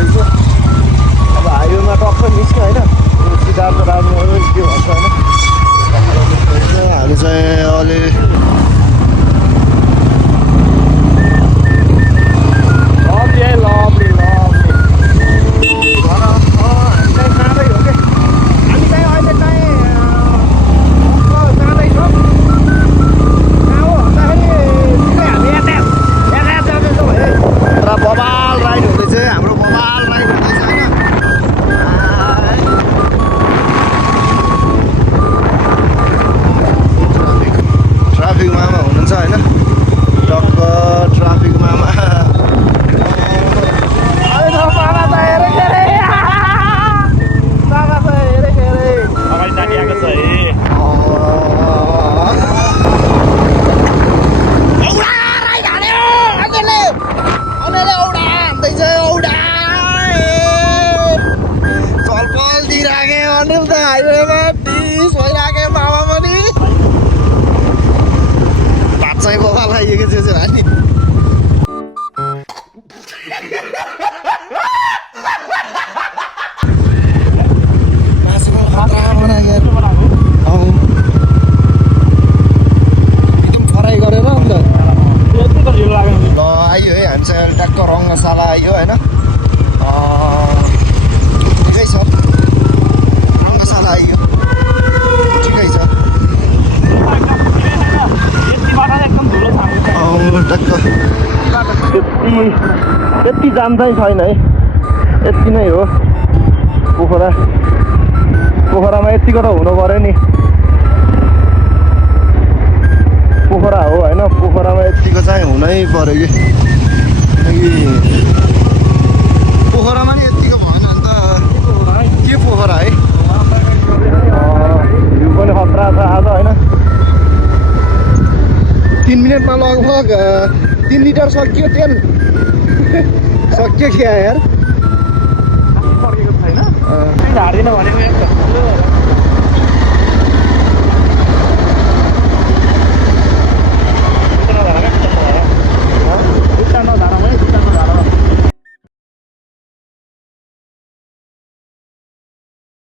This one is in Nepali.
रहेछ अब हाइवेमा टक्क निस्क्यो होइन सिद्धार्थ राजमार्ग के भन्छ होइन हामी चाहिँ अलि रङ्गशाला आयो होइन ठिकै छ रङ्गशाला आयो ठिकै छ टक्क त्यति जाम चाहिँ छैन है यति नै हो पोखरामा यतिको त हुनु पऱ्यो नि पोखरा हो होइन पोखरामा यतिको चाहिँ हुनै पऱ्यो कि पोखरामा नि यतिको भएन अन्त के पोखरा है भ्यू पनि खतरा छ आज होइन 3 मिनटमा लगभग 3 लिटर सकियो तेल सक्यो क्या यार छैन